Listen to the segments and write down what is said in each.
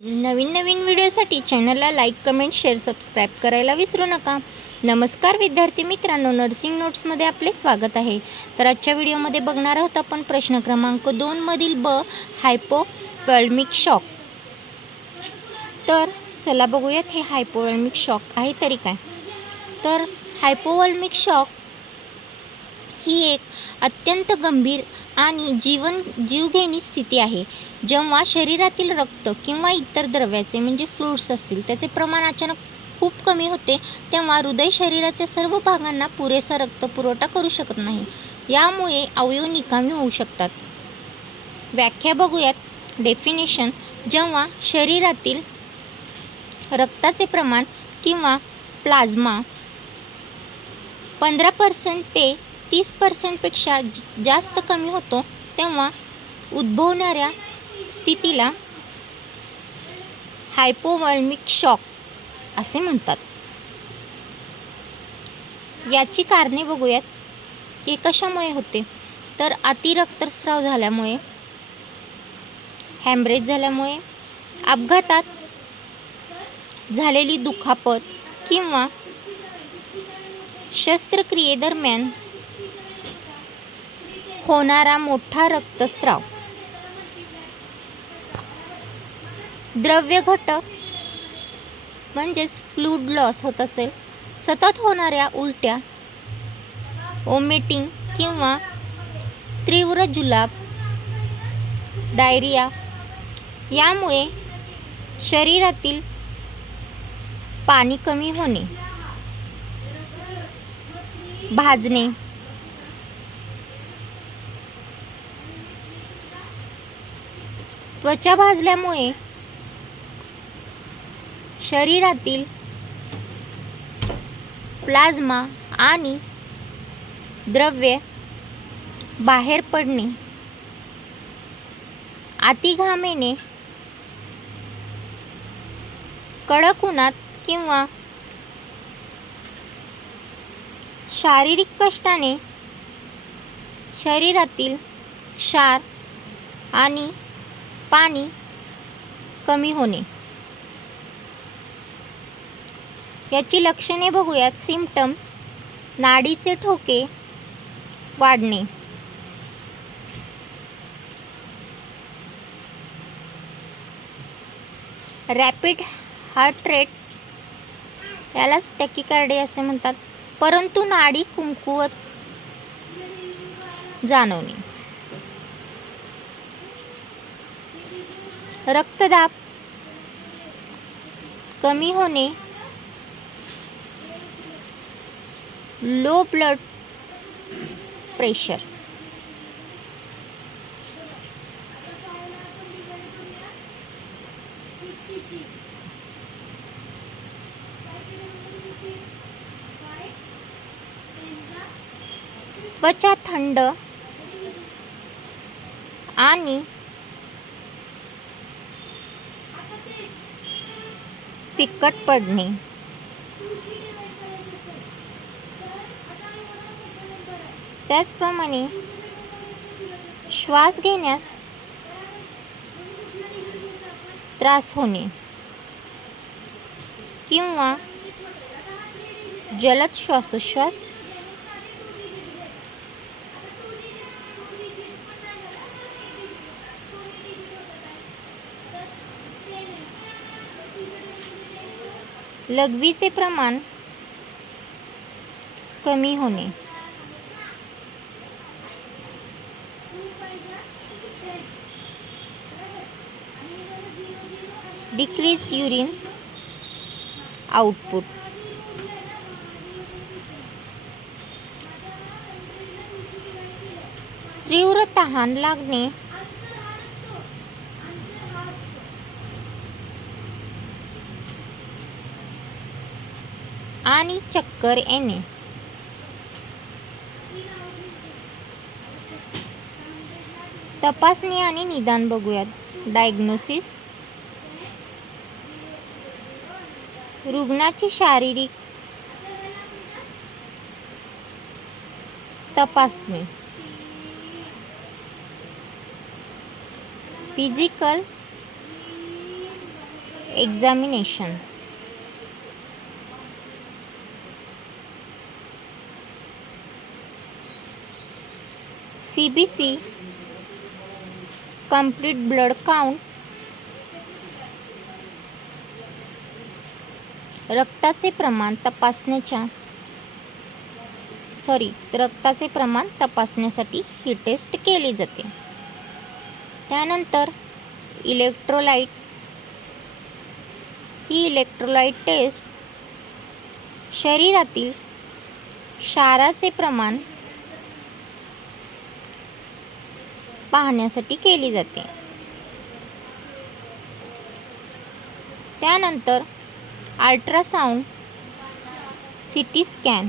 नवीन नवीन व्हिडिओसाठी चॅनलला like, comment, share, subscribe करायला विसरू नका. नमस्कार विद्यार्थी मित्रांनो, नर्सिंग नोट्समध्ये आपले स्वागत आहे. तर आजच्या व्हिडिओमध्ये बघणार आहोत आपण प्रश्न क्रमांक 2 मधील ब, हायपोवॉल्मिक शॉक. तर चला बघूयात हे हायपोवॉल्मिक शॉक आहे तरी काय. तर हायपोवॉल्मिक शॉक ही एक अत्यंत गंभीर आणि जीवघेणी स्थिती आहे, जेव्हा शरीरातील रक्त किंवा इतर द्रव्याचे म्हणजे फ्लुइड्स असतील त्याचे प्रमाण अचानक खूप कमी होते, तेव्हा हृदय शरीराच्या सर्व भागांना पुरेसा रक्तपुरवठा करू शकत नाही. यामुळे अवयव निकामी होऊ शकतात. व्याख्या बघूयात. डेफिनेशन: जेव्हा शरीरातील रक्ताचे प्रमाण किंवा प्लाझ्मा 15% ते 30% पेक्षा जास्त कमी होतो, तेव्हा उद्भवणाऱ्या स्थितीला हायपोवॉल्मिक शॉक असे म्हणतात. याची कारणे बघूयात की कशामुळे होते. तर अति रक्तस्राव झाल्यामुळे, हॅमरेज झाल्यामुळे, अपघातात झालेली दुखापत किंवा शस्त्रक्रियेदरम्यान होणारा मोठा रक्तस्राव, द्रव्य घटक म्हणजेच फ्लूइड लॉस होत असेल, सतत होणाऱ्या उलट्या, वॉमिटिंग किंवा तीव्र जुलाब, डायरिया, यामुळे शरीरातील पाणी कमी होणे, भाजणे, त्वचा भाजल्यामुळे शरीरातील प्लाझ्मा आणि द्रव्य बाहेर पडणे, अति घाम येणे, कडक उन्हात किंवा शारीरिक कष्टाने शरीरातील क्षार आणि पाणी कमी होणे. याची लक्षणे बघूयात. सिम्पटम्स: नाडीचे ठोके वाढणे, रॅपिड हार्ट रेट, यालाच टॅकिकार्डिया असे म्हणतात, परंतु नाडी कमकुवत जाणवणे, रक्तदाब कमी होणे, लो ब्लड प्रेशर. त्वचा थंड आणि फिकट पडणे, त्याचप्रमाणे श्वास घेण्यास त्रास होणे किंवा जलद श्वासोच्छ्वास, लघवीचे प्रमाण कमी होणे, डिक्रीज युरिन आउटपुट, तीव्र तहान लागणे, आणि चक्कर येणे. तपासणी आणि निदान बघूयात. डायग्नोसिस: रुग्णाची शारीरिक तपासणी, physical examination. CBC complete blood count. रक्ताचे प्रमाण तपासण्यासाठी ही टेस्ट केली जाते. त्यानंतर इलेक्ट्रोलाइट. ही इलेक्ट्रोलाइट टेस्ट शरीरातील क्षाराचे प्रमाण पाहण्यासाठी केली जाते. त्यानंतर अल्ट्रासाउंड, CT स्कॅन.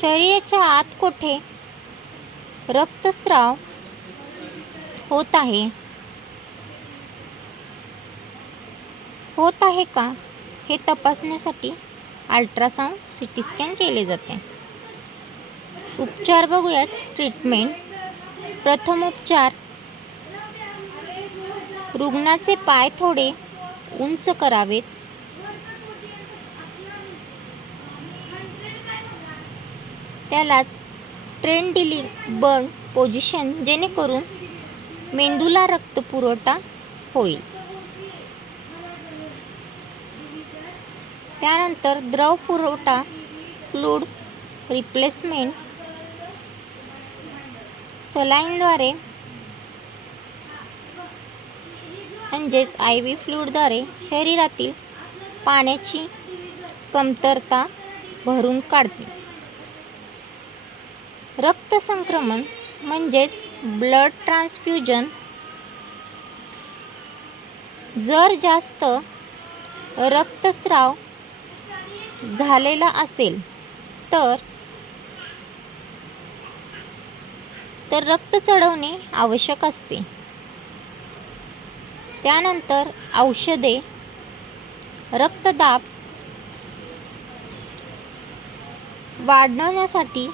शरीराच्या आत कोठे रक्तस्राव होत आहे का हे तपासण्यासाठी अल्ट्रासाउंड, CT स्कॅन केले जाते. उपचार बघूयात. ट्रीटमेंट. प्रथम उपचार. रुग्णाचे पाय थोडे उंच करावेत. त्यालाच ट्रेंडिलिबर्ग पोझिशन, जेणेकरून मेंदूला रक्तपुरवठा होईल. त्यानंतर द्रव पुरवठा, फ्लूइड रिप्लेसमेंट. सलाईनद्वारे म्हणजेच IV फ्लूइडद्वारे शरीरातील पाण्याची कमतरता भरून काढणे. रक्त संक्रमण म्हणजेच ब्लड ट्रान्सफ्यूजन. जर जास्त रक्तस्राव झालेला असेल तर रक्त चढवणे आवश्यक असते. त्यानंतर औषधे. रक्तदाब वाढवण्यासाठी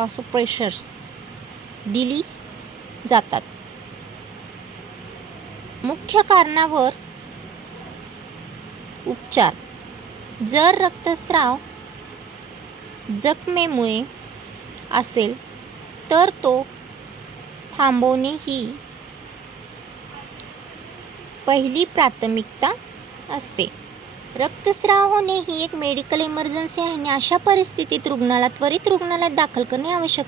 वासोप्रेसर्स दिली जातात. मुख्य कारणावर उपचार. जर रक्तस्राव जखमेमुळे असेल तर तो थांबवणे ही पहिली प्राथमिकता असते. रक्तस्राव होणे ही एक मेडिकल इमर्जन्सी आहे आणि अशा परिस्थितीत रुग्णाला त्वरित रुग्णालयात दाखल करणे आवश्यक आहे.